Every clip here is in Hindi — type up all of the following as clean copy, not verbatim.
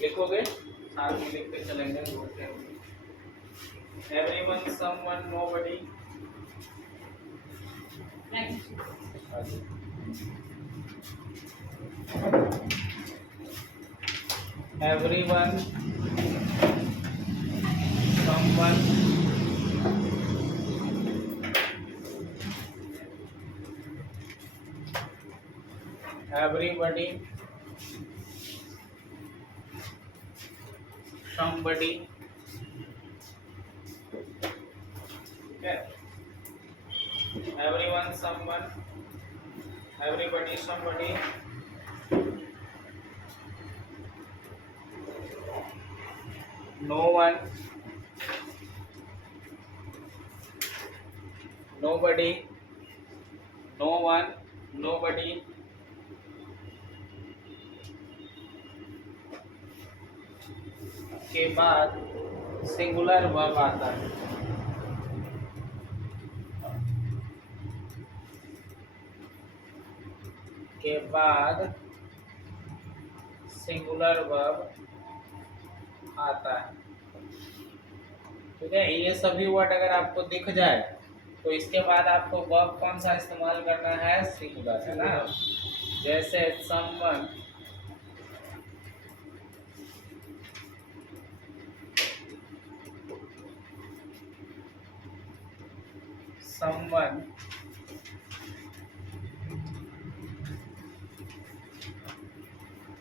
लिखोगे, साथ में लिखते चलेंगे। Everyone, someone, nobody. Everyone, someone, everybody, somebody, ठीक है। Everyone, someone, everybody, somebody, no one, nobody, no one, nobody, के बाद सिंगुलर वर्ब आता है। के बाद सिंगुलर वर्ब आता है, ठीक है। ये सभी वर्ड अगर आपको दिख जाए तो इसके बाद आपको वर्ब कौन सा इस्तेमाल करना है, सिंगुलर, है ना। जैसे someone, someone,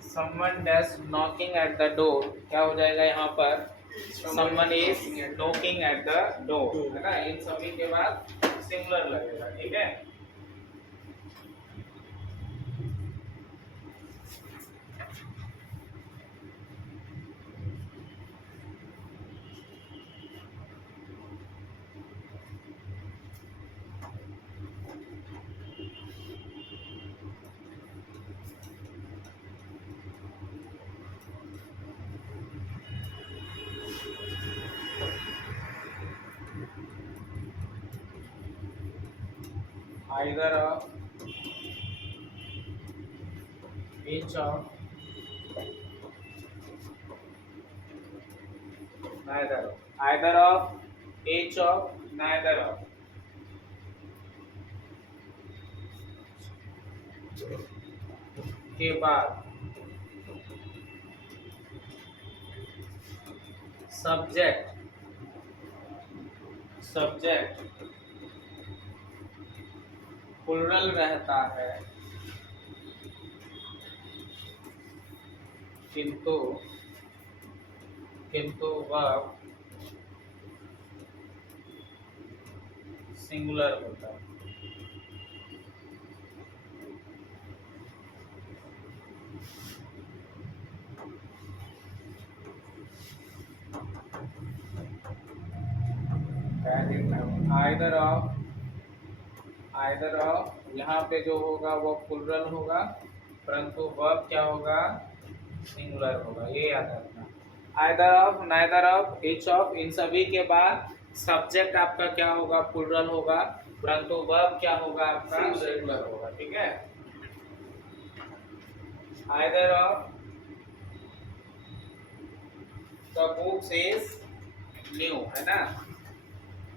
someone dash knocking at the door, क्या हो जाएगा यहाँ पर, someone is knocking at the door, है ना। इन सभी के बाद सिंगुलर लगेगा, ठीक है। Either of, each of, neither of, either of, each of, neither of, के बाद सब्जेक्ट, सब्जेक्ट प्लुरल रहता है, किंतु वर्ब सिंगुलर होता है। आइदर ऑफ यहाँ पे जो होगा वो प्लुरल होगा, परंतु वर्ब क्या होगा, सिंगुलर होगा, ये याद रखना। Either of, neither of, each of, इन सभी के बाद सब्जेक्ट आपका क्या होगा, प्लुरल होगा, परंतु वर्ब क्या होगा, आपका सिंगुलर होगा, ठीक है। Either of the books is new, है ना।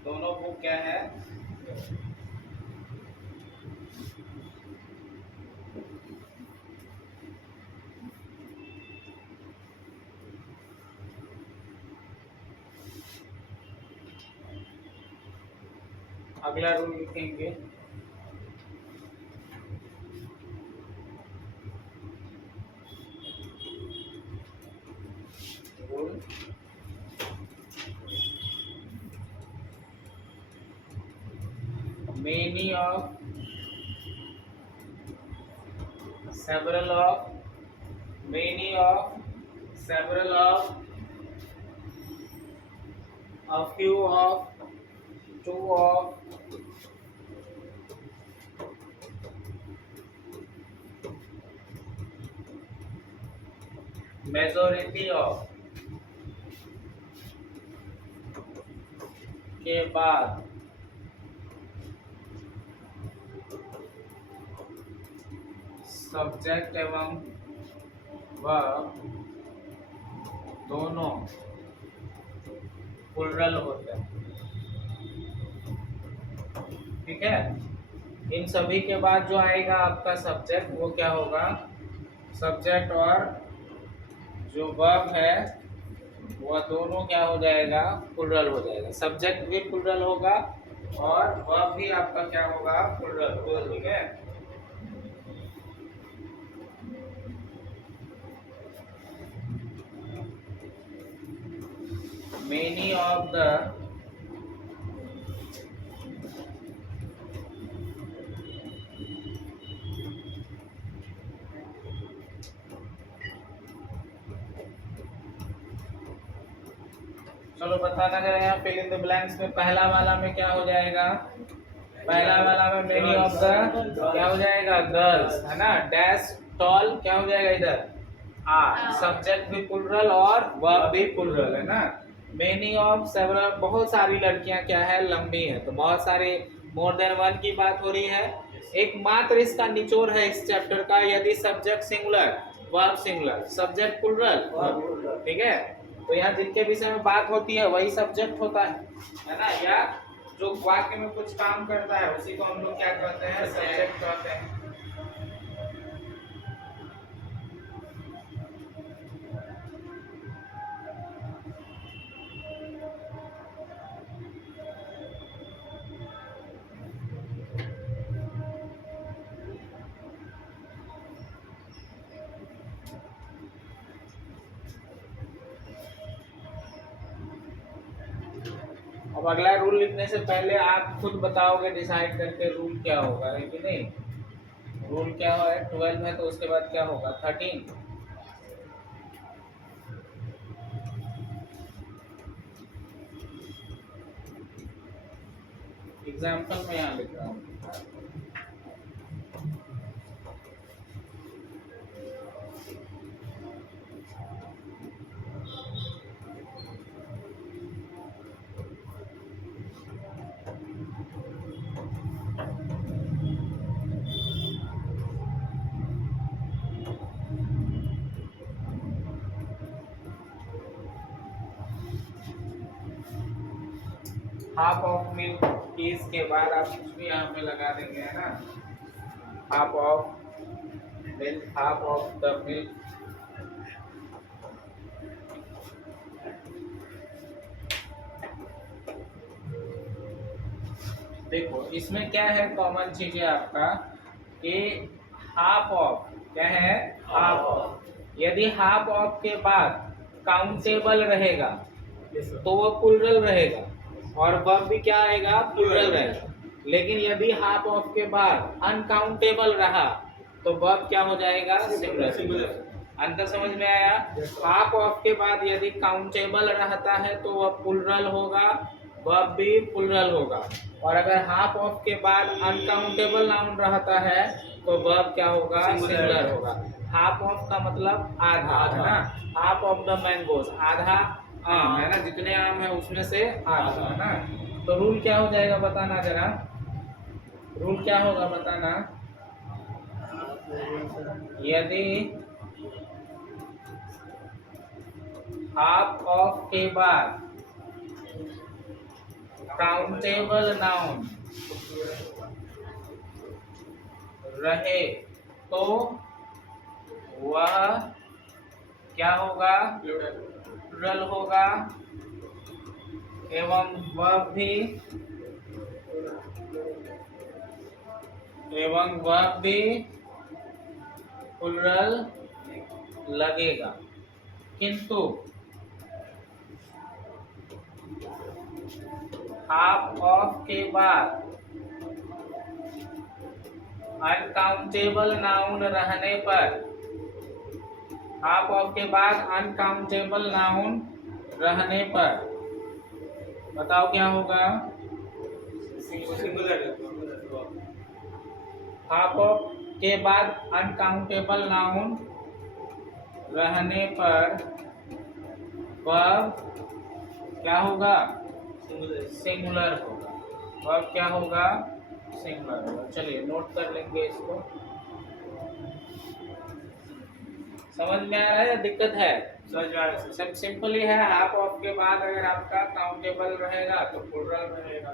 दोनों बुक क्या है, अगला रूल लिखेंगे, rule many of, several of, many of, several of, a few of, two of, majority of के बाद सब्जेक्ट एवं वर्ब दोनों प्लुरल होते हैं। ठीक है, इन सभी के बाद जो आएगा आपका सब्जेक्ट वो क्या होगा, सब्जेक्ट और जो वर्ब है वह दोनों क्या हो जाएगा, प्लुरल हो जाएगा। सब्जेक्ट भी प्लुरल होगा और वर्ब भी आपका क्या होगा, प्लुरल होगा। ठीक है, मेनी ऑफ द चलो बताना जरा यहाँ फिल इन द ब्लैंक्स में पहला वाला में क्या हो जाएगा, पहला वाला में मेनी ऑफ द क्या हो जाएगा, गर्ल्स है ना, डैश टॉल क्या हो जाएगा इधर, आर, सब्जेक्ट भी प्लुरल और वर्ब भी प्लुरल है ना। मेनी ऑफ सेवरल, बहुत सारी लड़कियां क्या है, लंबी है, तो बहुत सारे मोर देन वन की बात हो रही है। एकमात्र इसका निचोड़ है इस चैप्टर का, यदि subject singular verb singular subject plural, ठीक है, तो यहाँ जिनके विषय में बात होती है वही सब्जेक्ट होता है ना, या जो वाक्य में कुछ काम करता है उसी को हम लोग क्या कहते हैं, सब्जेक्ट कहते हैं। अब अगला रूल लिखने से पहले आप खुद बताओगे डिसाइड करके रूल क्या होगा, है कि नहीं। रूल क्या है, 12 है तो उसके बाद क्या होगा, 13। एग्जाम्पल में यहाँ लिख रहा हूँ। हाफ ऑफ मिल्क केस के बाद आप कुछ भी यहाँ पे लगा देंगे, है ना, half of milk, half of the milk. देखो इसमें क्या है, कॉमन चीज है आपका कि हाफ ऑफ क्या है, हाफ ऑफ, यदि हाफ ऑफ के बाद काउंटेबल रहेगा तो वो प्लुरल रहेगा और वर्ब भी क्या आएगा, प्लुरल रहेगा। लेकिन यदि हाफ ऑफ के बाद अनकाउंटेबल रहा तो वर्ब क्या हो जाएगा, सिंगुलर। अंतर समझ में आया। हाफ ऑफ के बाद यदि काउंटेबल रहता है तो वह प्लुरल होगा, वर्ब भी प्लुरल होगा। और अगर हाफ ऑफ के बाद अनकाउंटेबल नाउन रहता है तो वर्ब क्या होगा, सिंगुलर होगा। हाफ ऑफ का मतलब आधा, है ना, हाफ ऑफ द मैंगोज, आधा आम है ना, जितने आम है उसमें से आधा, है ना। तो रूल क्या हो जाएगा बताना जरा, रूल क्या होगा बताना। यदि हाफ ऑफ के बाद काउंटेबल नाउन रहे तो वह क्या होगा, प्लुरल होगा एवं वर्ब भी प्लुरल लगेगा। किंतु हाफ ऑफ के बाद अनकाउंटेबल नाउन रहने पर, हाफ ऑफ के बाद अनकाउंटेबल नाउन रहने पर बताओ क्या होगा, सिंगुलर। हाफ ऑफ के बाद अनकाउंटेबल नाउन रहने पर वर्ब क्या होगा, सिंगुलर होगा, वर्ब क्या होगा, सिंगुलर होगा। चलिए नोट कर लेंगे इसको, समझ में आ रहा है या दिक्कत है? समझ में आ रहा है सर। सिंपल ही है, हाफ ऑफ के बाद अगर आपका काउंटेबल रहेगा तो प्लूरल रहेगा।